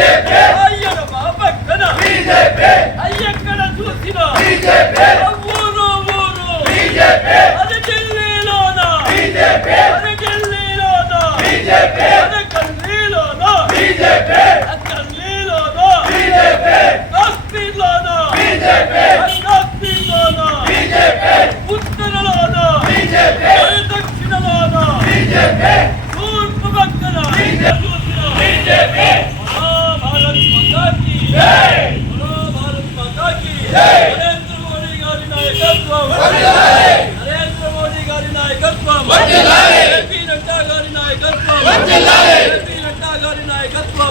BJP! Narendra Modi గారి నాయకత్వం. JP Nadda గారి నాయకత్వం. జేపీ నడ్డా గారి నాయకత్వం.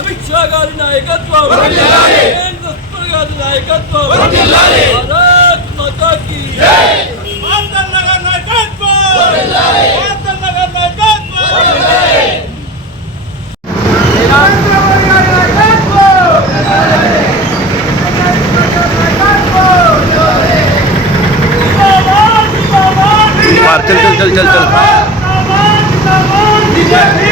అమిత్ షా గారి నాయకత్వం. నరేంద్ర గారి నాయకత్వం. భారత్ మాతాకి నాయకత్వం. बाहर चल चल चल चल चल।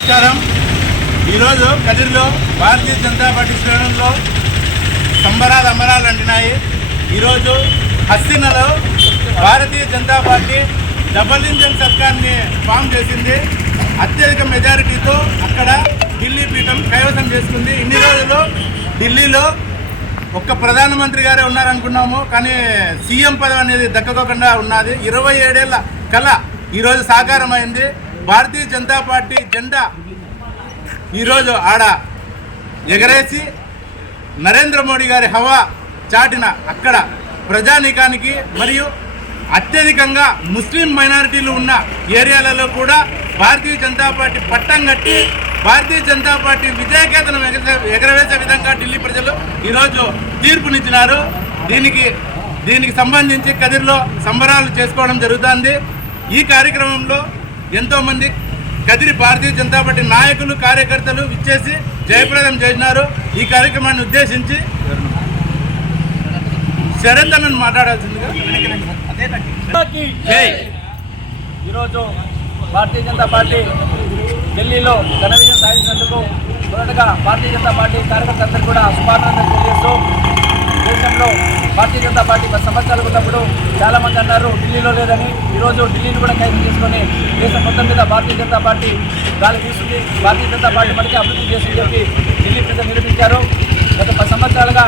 నమస్కారం. ఈరోజు కదిరిలో భారతీయ జనతా పార్టీ శ్రేణుల్లో సంబరాలు అమరాలు అంటున్నాయి ఈరోజు హస్తినలో Bharatiya Janata Party double engine సర్కార్ని form చేసింది. అత్యధిక మెజారిటీతో అక్కడ ఢిల్లీ పీఠం కైవసం చేసుకుంది. ఇన్ని రోజులు ఢిల్లీలో ఒక్క ప్రధానమంత్రి గారే ఉన్నారనుకున్నాము కానీ సీఎం పదవి అనేది దక్కకోకుండా ఉన్నది. ఇరవై ఏడేళ్ళ కళ ఈరోజు సాకారమైంది. భారతీయ జనతా పార్టీ జెండా ఈరోజు ఆడ ఎగరేసి నరేంద్ర మోడీ గారి హవా చాటిన అక్కడ ప్రజానీకానికి మరియు అత్యధికంగా ముస్లిం మైనారిటీలు ఉన్న ఏరియాలలో కూడా భారతీయ జనతా పార్టీ పట్టం కట్టి భారతీయ జనతా పార్టీ విజయకేతను ఎగరవేసే విధంగా ఢిల్లీ ప్రజలు ఈరోజు తీర్పునిచ్చినారు. దీనికి దీనికి సంబంధించి కదిరిలో సంబరాలు చేసుకోవడం జరుగుతుంది. ఈ కార్యక్రమంలో ఎంతోమంది కదిరి భారతీయ జనతా పార్టీ నాయకులు కార్యకర్తలు విచ్చేసి జయప్రదం చేసినారు. ఈ కార్యక్రమాన్ని ఉద్దేశించి శరత్ నన్ను మాట్లాడాల్సిందిగా ఈరోజు భారతీయ జనతా పార్టీ ఢిల్లీలో ఘన విజయం సాధించినందుకు మొదటగా భారతీయ జనతా పార్టీ కార్యకర్తలందరూ కూడా శుభాకాంక్షలు తెలియజేస్తూ దేశంలో భారతీయ జనతా పార్టీ పది సంవత్సరాలు ఉన్నప్పుడు చాలా మంది అన్నారు ఢిల్లీలో లేదని. ఈరోజు ఢిల్లీని కూడా కైదు చేసుకొని దేశం మొత్తం మీద భారతీయ జనతా పార్టీ గాలి తీస్తుంది భారతీయ జనతా పార్టీ మనకి అభివృద్ధి చేసింది చెప్పి ఢిల్లీ ప్రజలు నిరూపించారు. గత పది సంవత్సరాలుగా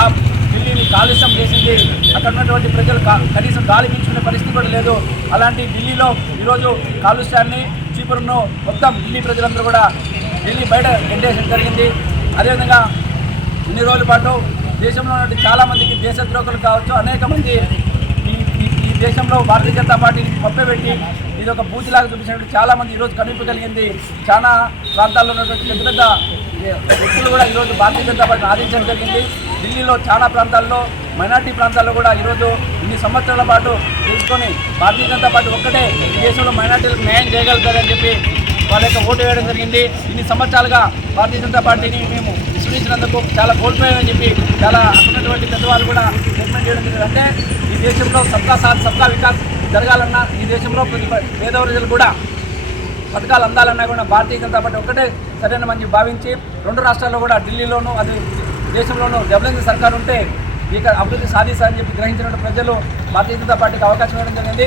ఆ ఢిల్లీని కాలుష్యం చేసింది. అక్కడ ఉన్నటువంటి ప్రజలు కనీసం గాలి పీల్చుకునే పరిస్థితి కూడా లేదు. అలాంటి ఢిల్లీలో ఈరోజు కాలుష్యాన్ని చీపురును మొత్తం ఢిల్లీ ప్రజలందరూ కూడా ఢిల్లీ బయట ఎండేయడం జరిగింది. అదేవిధంగా ఇన్ని రోజుల పాటు దేశంలో ఉన్నటువంటి చాలామందికి దేశద్రోహులు కావచ్చు అనేక మంది ఈ ఈ- దేశంలో భారతీయ జనతా పార్టీని పెట్టి ఇది ఒక బూతిలాగా చూపించినట్టు చాలామంది ఈరోజు కనిపించగలిగింది చాలా ప్రాంతాల్లో ఉన్నటువంటి పెద్ద పెద్ద వ్యక్తులు కూడా ఈరోజు భారతీయ జనతా పార్టీని ఆదరించడం జరిగింది. ఢిల్లీలో చాలా ప్రాంతాల్లో మైనార్టీ ప్రాంతాల్లో కూడా ఈరోజు ఇన్ని సంవత్సరాల పాటు తీసుకొని భారతీయ జనతా పార్టీ ఒక్కటే ఈ దేశంలో మైనార్టీలకు న్యాయం చేయగలుగుతారని చెప్పి వాళ్ళ యొక్క ఓటు వేయడం జరిగింది. ఇన్ని సంవత్సరాలుగా భారతీయ జనతా పార్టీని మేము విశ్వించినందుకు చాలా కోల్పోయామని చెప్పి చాలా అక్కడున్నటువంటి పెద్దవాళ్ళు కూడా స్టేట్మెంట్ చేయడం జరిగింది. అంటే ఈ దేశంలో సబ్కా సాత్ సబ్కా వికాస్ జరగాలన్నా ఈ దేశంలో ప్రతి పేద ప్రజలు కూడా పథకాలు అందాలన్నా కూడా భారతీయ జనతా పార్టీ ఒక్కటే సరైన మంచి భావించి రెండు రాష్ట్రాల్లో కూడా ఢిల్లీలోనూ అది దేశంలోనూ డెవలపింగ్ సర్కార్ ఉంటే ఇక అభివృద్ధి సాధిస్తారని చెప్పి గ్రహించినటువంటి ప్రజలు భారతీయ జనతా పార్టీకి అవకాశం ఇవ్వడం జరిగింది.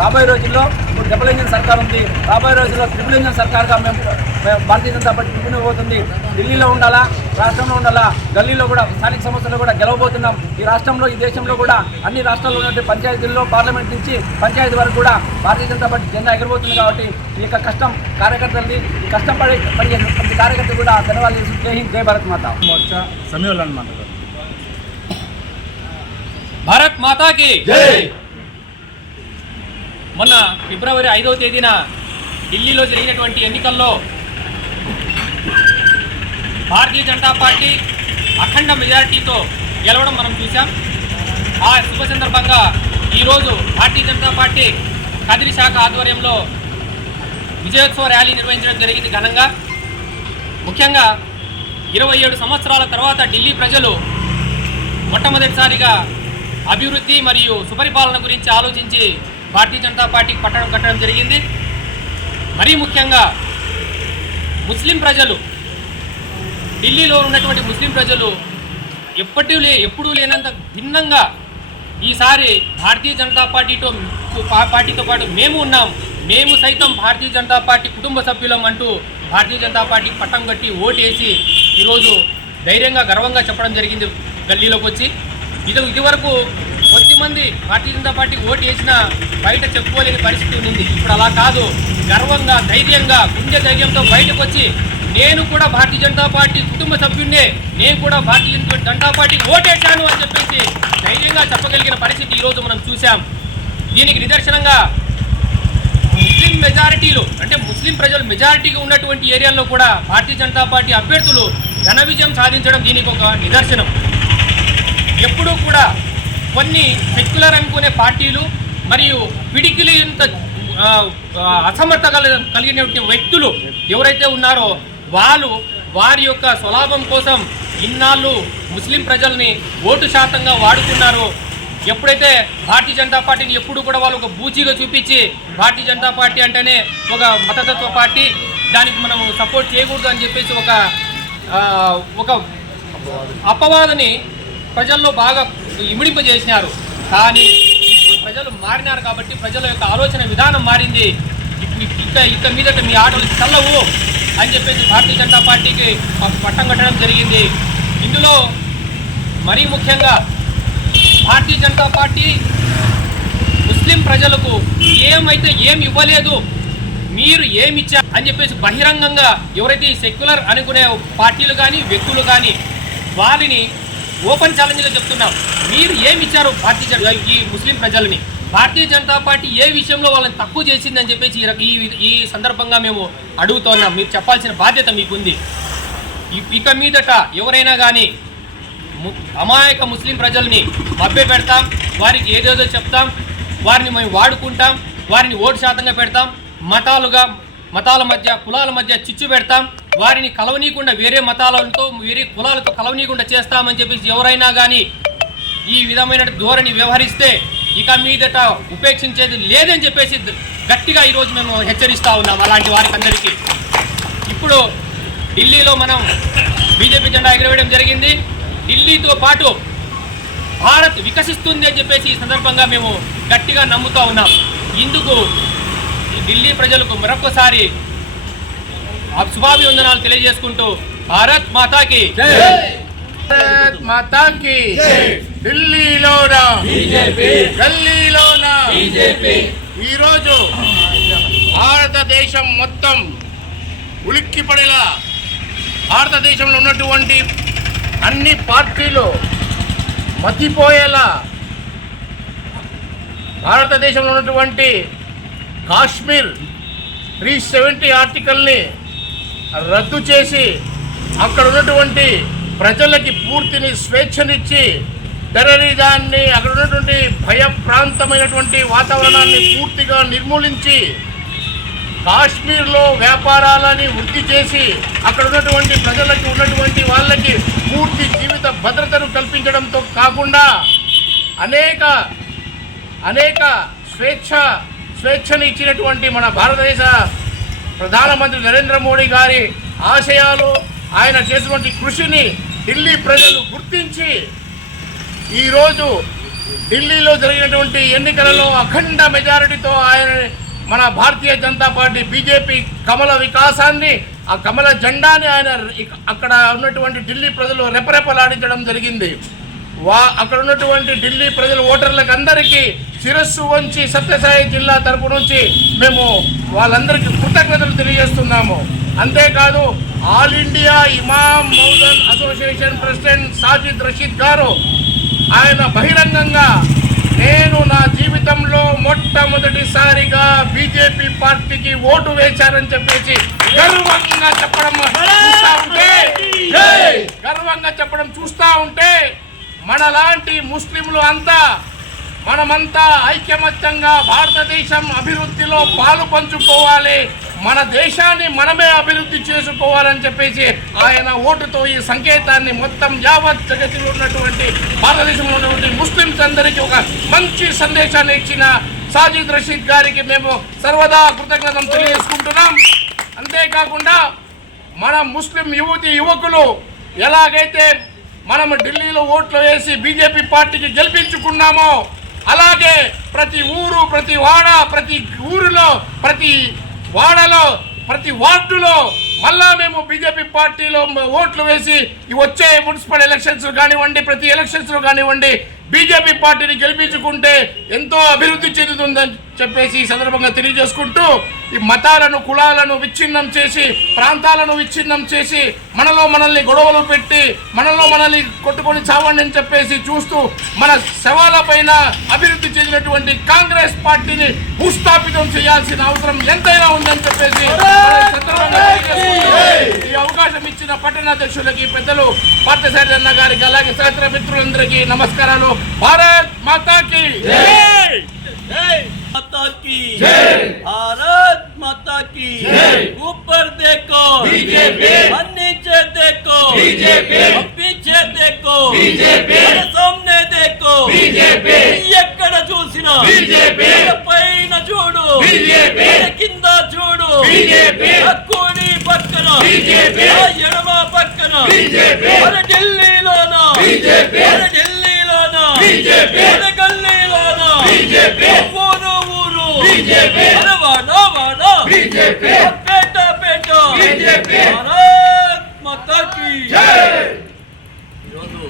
రాబోయే రోజుల్లో ఇప్పుడు డబుల్ ఇంజన్ సర్కార్ ఉంది. రాబోయే రోజుల్లో ట్రిపుల్ ఇంజన్ సర్కార్గా మేము మేము భారతీయ జనతా పార్టీ పోతుంది. ఢిల్లీలో ఉండాలా? రాష్ట్రంలో ఉండాలా? గల్లీలో కూడా స్థానిక సమస్యలు కూడా గెలవబోతున్నాం. ఈ రాష్ట్రంలో ఈ దేశంలో కూడా అన్ని రాష్ట్రాల్లో ఉన్నటువంటి పంచాయతీల్లో పార్లమెంట్ నుంచి పంచాయతీ వరకు కూడా భారతీయ జనతా పార్టీ జెండా ఎగిరిపోతుంది కాబట్టి ఈ యొక్క కష్టం కార్యకర్తలది ఈ కష్టం పడి పనిచేసిన ప్రతి కూడా ధన్యవాదాలు చేసి జై హింద్ జై భారత్ మాత. మోర్చా సమీవులు భారత్ మాతాకి మొన్న ఫిబ్రవరి ఐదవ తేదీన ఢిల్లీలో జరిగినటువంటి ఎన్నికల్లో భారతీయ జనతా పార్టీ అఖండ మెజారిటీతో గెలవడం మనం చూసాం ఆ శుభ సందర్భంగా ఈరోజు భారతీయ జనతా పార్టీ కదిరి శాఖ ఆధ్వర్యంలో విజయోత్సవ ర్యాలీ నిర్వహించడం జరిగింది ఘనంగా. ముఖ్యంగా ఇరవై ఏడు సంవత్సరాల తర్వాత ఢిల్లీ ప్రజలు మొట్టమొదటిసారిగా అభివృద్ధి మరియు సుపరిపాలన గురించి ఆలోచించి భారతీయ జనతా పార్టీకి పట్టడం కట్టడం జరిగింది. మరీ ముఖ్యంగా ముస్లిం ప్రజలు ఢిల్లీలో ఉన్నటువంటి ముస్లిం ప్రజలు ఎప్పటి లే ఎప్పుడూ లేనంత భిన్నంగా ఈసారి భారతీయ జనతా పార్టీతో పార్టీతో పాటు మేము ఉన్నాం. మేము సైతం భారతీయ జనతా పార్టీ కుటుంబ సభ్యులం అంటూ భారతీయ జనతా పార్టీకి పట్టం కట్టి ఓటేసి ఈరోజు ధైర్యంగా గర్వంగా చెప్పడం జరిగింది గల్లీలోకి వచ్చి. ఇది ఇదివరకు కొద్దిమంది party Bharatiya Janata Party vote వేసినా బయట చెప్పుకోలేని పరిస్థితి ఉంది ఇప్పుడు అలా కాదు. గర్వంగా ధైర్యంగా గుండె ధైర్యంతో బయటకు వచ్చి నేను కూడా భారతీయ జనతా పార్టీ కుటుంబ సభ్యుడే నేను కూడా భారతీయ జనతా పార్టీ ఓటేశాను అని చెప్పేసి ధైర్యంగా చెప్పగలిగిన పరిస్థితి ఈరోజు మనం చూసాం దీనికి నిదర్శనంగా ముస్లిం మెజారిటీలు అంటే ముస్లిం ప్రజలు మెజారిటీగా ఉన్నటువంటి ఏరియాల్లో కూడా భారతీయ జనతా పార్టీ అభ్యర్థులు ఘన విజయం సాధించడం దీనికి ఒక నిదర్శనం. ఎప్పుడూ కూడా కొన్ని సెక్యులర్ అనుకునే పార్టీలు మరియు పిడికిలి అసమర్థ కలిగినటువంటి వ్యక్తులు ఎవరైతే ఉన్నారో వాళ్ళు వారి యొక్క స్వలాభం కోసం ఇన్నాళ్ళు ముస్లిం ప్రజల్ని ఓటు శాతంగా వాడుకున్నారో. ఎప్పుడైతే భారతీయ జనతా పార్టీని ఎప్పుడు కూడా వాళ్ళు ఒక బూచీగా చూపించి భారతీయ జనతా పార్టీ అంటేనే ఒక మతతత్వ పార్టీ దానికి మనం సపోర్ట్ చేయకూడదు అని చెప్పేసి ఒక ఒక అపవాదని ప్రజల్లో బాగా ఇమిడింపజేసినారు. కానీ ప్రజలు మారినారు కాబట్టి ప్రజల యొక్క ఆలోచన విధానం మారింది. ఇప్పు- ఇక ఇక మీదట మీ ఆటలు చల్లవు అని చెప్పేసి భారతీయ జనతా పార్టీకి పట్టం కట్టడం జరిగింది. ఇందులో మరీ ముఖ్యంగా భారతీయ జనతా పార్టీ ముస్లిం ప్రజలకు ఏమైతే ఏమి ఇవ్వలేదు మీరు ఏమి ఇచ్చారు అని చెప్పేసి బహిరంగంగా ఎవరైతే సెక్యులర్ అనుకునే పార్టీలు కానీ వ్యక్తులు కానీ వారిని ఓపెన్ ఛాలెంజ్గా చెప్తున్నాం. మీరు ఏమి ఇచ్చారు భారతీయ జన ఈ ముస్లిం ప్రజలని. భారతీయ జనతా పార్టీ ఏ విషయంలో వాళ్ళని తక్కువ చేసిందని చెప్పేసి ఈ ఈ సందర్భంగా మేము అడుగుతున్నాం మీరు చెప్పాల్సిన బాధ్యత మీకుంది. ఇ- ఇక మీదట ఎవరైనా కానీ అమాయక ముస్లిం ప్రజల్ని మభ్య పెడతాం. వారికి ఏదేదో చెప్తాం. వారిని మేము వాడుకుంటాం. వారిని ఓటు శాతంగా పెడతాం. మతాలుగా మతాల మధ్య కులాల మధ్య చిచ్చు పెడతాం. వారిని కలవనీయకుండా వేరే మతాలతో వేరే కులాలతో కలవనీయకుండా చేస్తామని చెప్పేసి ఎవరైనా కానీ ఈ విధమైన ధోరణి వ్యవహరిస్తే ఇక మీదట ఉపేక్షించేది లేదని చెప్పేసి గట్టిగా ఈరోజు మేము హెచ్చరిస్తూ ఉన్నాం అలాంటి వారికి అందరికీ. ఇప్పుడు ఢిల్లీలో మనం బీజేపీ జెండా ఎగరవేయడం జరిగింది. ఢిల్లీతో పాటు భారత్ వికసిస్తుంది అని చెప్పేసి ఈ సందర్భంగా మేము గట్టిగా నమ్ముతా ఉన్నాం. ఇందుకు ఈ ఢిల్లీ ప్రజలకు మరొకసారి శుభాభివందనాలు తెలియజేసుకుంటూ భారత్ మాతాకి భారత్ మాతాకి ఢిల్లీలోన గల్లీలోన ఈరోజు భారతదేశం మొత్తం ఉలిక్కిపడేలా భారతదేశంలో ఉన్నటువంటి అన్ని పార్టీలు మతిపోయేలా భారతదేశంలో ఉన్నటువంటి కాశ్మీర్ త్రీ సెవెంటీ ఆర్టికల్ని రద్దు చేసి అక్కడ ఉన్నటువంటి ప్రజలకి పూర్తిని స్వేచ్ఛనిచ్చి టెర్రరిజాన్ని అక్కడ ఉన్నటువంటి భయప్రాంతమైనటువంటి వాతావరణాన్ని పూర్తిగా నిర్మూలించి కాశ్మీర్లో వ్యాపారాలని వృద్ధి చేసి అక్కడ ఉన్నటువంటి ప్రజలకి ఉన్నటువంటి వాళ్ళకి పూర్తి జీవిత భద్రతను కల్పించడంతో కాకుండా అనేక అనేక స్వేచ్ఛ స్వేచ్ఛని ఇచ్చినటువంటి మన భారతదేశ ప్రధానమంత్రి నరేంద్ర మోడీ గారి ఆశయాలు ఆయన చేసినటువంటి కృషిని ఢిల్లీ ప్రజలు గుర్తించి ఈరోజు ఢిల్లీలో జరిగినటువంటి ఎన్నికలలో అఖండ మెజారిటీతో ఆయన మన భారతీయ జనతా పార్టీ బీజేపీ కమల వికాసాన్ని ఆ కమల జెండాని ఆయన అక్కడ ఉన్నటువంటి ఢిల్లీ ప్రజలు రెపరెపలాడించడం జరిగింది. వా అక్కడ ఉన్నటువంటి ఢిల్లీ ప్రజల ఓటర్లకు అందరికీ శిరస్సు వంచి సత్యసాయి జిల్లా తరపు నుంచి మేము వాళ్ళందరికీ కృతజ్ఞతలు తెలియజేస్తున్నాము. అంతేకాదు All India Imam Muazzin Association President Sajid Rashid గారు ఆయన బహిరంగంగా నేను నా జీవితంలో మొట్టమొదటిసారిగా బీజేపీ పార్టీకి ఓటు వేశానని చెప్పేసి గర్వంగా చెప్పడం గర్వంగా చెప్పడం చూస్తా ఉంటే మనలాంటి ముస్లింలు అంతా మనమంతా ఐక్యమత్యంగా భారతదేశం అభివృద్ధిలో పాలు పంచుకోవాలి మన దేశాన్ని మనమే అభివృద్ధి చేసుకోవాలని చెప్పేసి ఆయన ఓటుతో ఈ సంకేతాన్ని మొత్తం యావత్ జగతిలో ఉన్నటువంటి భారతదేశంలో ఉన్నటువంటి ముస్లింస్ అందరికీ ఒక మంచి సందేశాన్ని ఇచ్చిన సాజిద్ రషీద్ గారికి మేము సర్వదా కృతజ్ఞతలు తెలియజేసుకుంటున్నాం. అంతేకాకుండా మన ముస్లిం యువతి యువకులు ఎలాగైతే మనం ఢిల్లీలో ఓట్లు వేసి బీజేపీ పార్టీకి గెలిపించుకున్నామో అలాగే ప్రతి ఊరు ప్రతి వాడ ప్రతి ఊరిలో ప్రతి వాడలో ప్రతి వార్డులో మళ్ళా మేము బీజేపీ పార్టీలో ఓట్లు వేసి వచ్చే మున్సిపల్ ఎలక్షన్స్ కానివ్వండి ప్రతి ఎలక్షన్స్లో కానివ్వండి బీజేపీ పార్టీని గెలిపించుకుంటే ఎంతో అభివృద్ధి చెందుతుందని చెప్పేసి ఈ సందర్భంగా తెలియజేసుకుంటూ ఈ మతాలను కులాలను విచ్ఛిన్నం చేసి ప్రాంతాలను విచ్ఛిన్నం చేసి మనలో మనల్ని గొడవలు పెట్టి మనలో మనల్ని కొట్టుకొని చావండి అని చెప్పేసి చూస్తూ మన శవాల పైన అభివృద్ధి చెందినటువంటి కాంగ్రెస్ పార్టీని భూస్థాపితం చేయాల్సిన అవసరం ఎంతైనా ఉందని చెప్పేసి ఈ అవకాశం ఇచ్చిన పట్టణాధ్యక్షులకి పెద్దలు పార్థసారి అన్న గారికి అలాగే సహచర మిత్రులందరికీ నమస్కారాలు. భారత్ మాతాకి माता की भारत माता की ऊपर देखो बीजेपी नीचे देखो बीजेपी पीछे देखो बीजेपी सामने देखो बीजेपీ ఎక్కడ చూసినా బీజేపీ పైన చూడు బీజేపీ కింద చూడు బీజేపీ కుడి పక్కన బీజేపీ ఎడమ పక్కన బీజేపీ ఢిల్లీలోన బీజేపీ ఈరోజు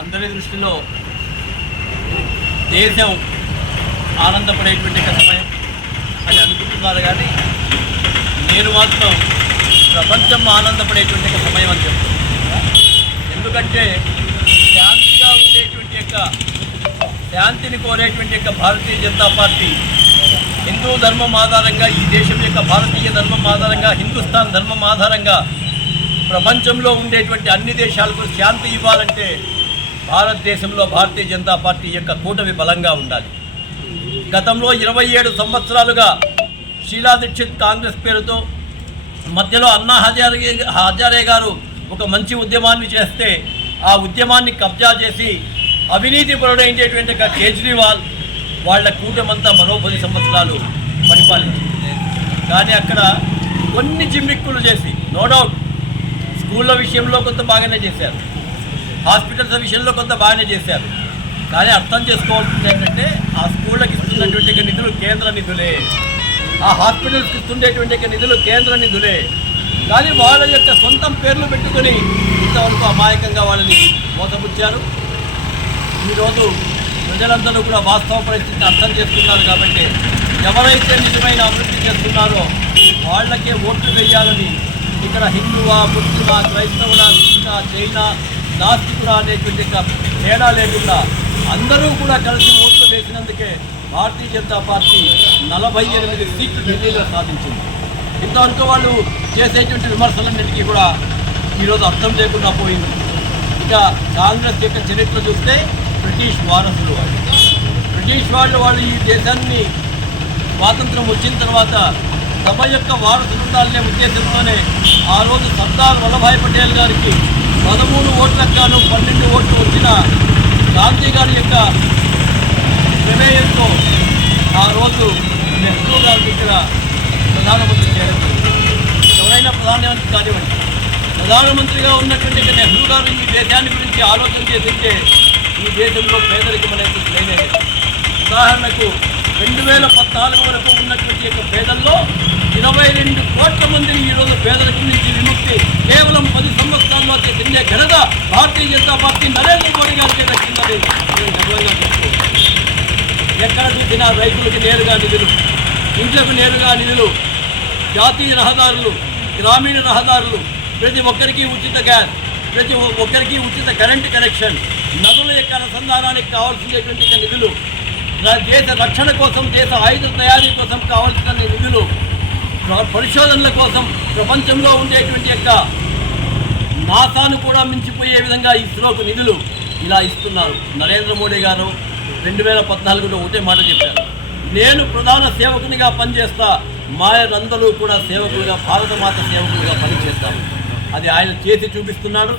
అందరి దృష్టిలో దేశం ఆనందపడేటువంటి సమయం అని అనుకుంటున్నారు కానీ నేను మాత్రం ప్రపంచం ఆనందపడేటువంటి సమయం అని చెప్తున్నాను. ఎందుకంటే యొక్క శాంతిని కోరేటువంటి యొక్క భారతీయ జనతా పార్టీ హిందూ ధర్మం ఆధారంగా ఈ దేశం యొక్క భారతీయ ధర్మం ఆధారంగా హిందుస్థాన్ ధర్మం ఆధారంగా ప్రపంచంలో ఉండేటువంటి అన్ని దేశాలకు శాంతి ఇవ్వాలంటే భారతదేశంలో భారతీయ జనతా పార్టీ యొక్క కూటమి బలంగా ఉండాలి. గతంలో ఇరవై ఏడు సంవత్సరాలుగా షీలా దీక్షిత్ కాంగ్రెస్ పేరుతో మధ్యలో అన్నా హజారే హజారే గారు ఒక మంచి ఉద్యమాన్ని చేస్తే ఆ ఉద్యమాన్ని కబ్జా చేసి అవినీతి పరుడైనటువంటి కేజ్రీవాల్ వాళ్ళ కూటమంతా మరో పది సంవత్సరాలు పరిపాలించింది. కానీ అక్కడ కొన్ని జిమ్మిక్కులు చేసి నో డౌట్ స్కూళ్ళ విషయంలో కొంత బాగానే చేశారు. హాస్పిటల్స్ విషయంలో కొంత బాగానే చేశారు. కానీ అర్థం చేసుకోవాల్సింది ఏంటంటే ఆ స్కూళ్ళకి ఇస్తున్నటువంటి నిధులు కేంద్ర నిధులే. ఆ హాస్పిటల్స్కి ఇస్తుండేటువంటి నిధులు కేంద్ర నిధులే. కానీ వాళ్ళ యొక్క సొంతం పేర్లు పెట్టుకొని ఇంతవరకు అమాయకంగా వాళ్ళని మోసపుచ్చారు. ఈరోజు ప్రజలందరూ కూడా వాస్తవ పరిస్థితిని అర్థం చేసుకున్నారు కాబట్టి ఎవరైతే నిజమైన అభివృద్ధి చేస్తున్నారో వాళ్ళకే ఓట్లు వేయాలని ఇక్కడ హిందువా ముస్లిమా క్రైస్తవుడా సిక్కా చైనా నాస్తికుడా అనేటువంటి తేడా లేకుండా అందరూ కూడా కలిసి ఓట్లు వేసినందుకే భారతీయ జనతా పార్టీ నలభై ఎనిమిది సీట్లు ఢిల్లీలో సాధించింది. ఇంతవరకు వాళ్ళు చేసేటువంటి విమర్శలన్నింటికీ కూడా ఈరోజు అర్థం లేకుండా పోయింది. ఇక కాంగ్రెస్ యొక్క చరిత్ర చూస్తే బ్రిటిష్ వారసులు వాళ్ళు. బ్రిటిష్ వాళ్ళు వాళ్ళు ఈ దేశాన్ని స్వాతంత్రం వచ్చిన తర్వాత తమ యొక్క వారసులు ఉండాలనే ఉద్దేశంతోనే ఆ రోజు సర్దార్ వల్లభాయ్ పటేల్ గారికి పదమూడు ఓట్లకు గాను పన్నెండు ఓట్లు వచ్చిన గాంధీ గారి యొక్క ప్రమేయంతో ఆ రోజు నెహ్రూ గారి దగ్గర ప్రధానమంత్రి చేయడం ఎవరైనా ప్రధానమంత్రి కానివ్వండి. ప్రధానమంత్రిగా ఉన్నటువంటి నెహ్రూ గారు ఈ దేశాన్ని గురించి ఆలోచన చేసింటే ఈ దేశంలో పేదరికం అనేది లేనే ఉదాహరణకు రెండు వేల పద్నాలుగు వరకు ఉన్నటువంటి యొక్క పేదల్లో ఇరవై రెండు కోట్ల మందిని ఈరోజు పేదరికం నుంచి విముక్తి కేవలం పది సంవత్సరాల్లో చెందే ఘనత భారతీయ జనతా పార్టీ నరేంద్ర మోడీ గారికి దక్కిందని నేను గర్వంగా ఎక్కడ చూసినా రైతులకు నేరుగా నిధులు ఇంట్లకు నేరుగా నిధులు జాతీయ రహదారులు గ్రామీణ రహదారులు ప్రతి ఒక్కరికి ఉచిత గ్యాస్. ప్రతి ఒక్కరికి ఉచిత కరెంటు కనెక్షన్ నదుల యొక్క అనుసంధానానికి కావాల్సినటువంటి నిధులు దేశ రక్షణ కోసం దేశ ఆయుధ తయారీ కోసం కావాల్సిన నిధులు పరిశోధనల కోసం ప్రపంచంలో ఉండేటువంటి యొక్క నాసాను కూడా మించిపోయే విధంగా ఇస్రోకు నిధులు ఇలా ఇస్తున్నారు. నరేంద్ర మోడీ గారు రెండు వేల పద్నాలుగులో ఒకటే మాట చెప్పారు. నేను ప్రధాన సేవకునిగా పనిచేస్తా మాయనందరూ కూడా సేవకులుగా భారతమాత సేవకులుగా పనిచేస్తాను. అది ఆయన చేసి చూపిస్తున్నాడు.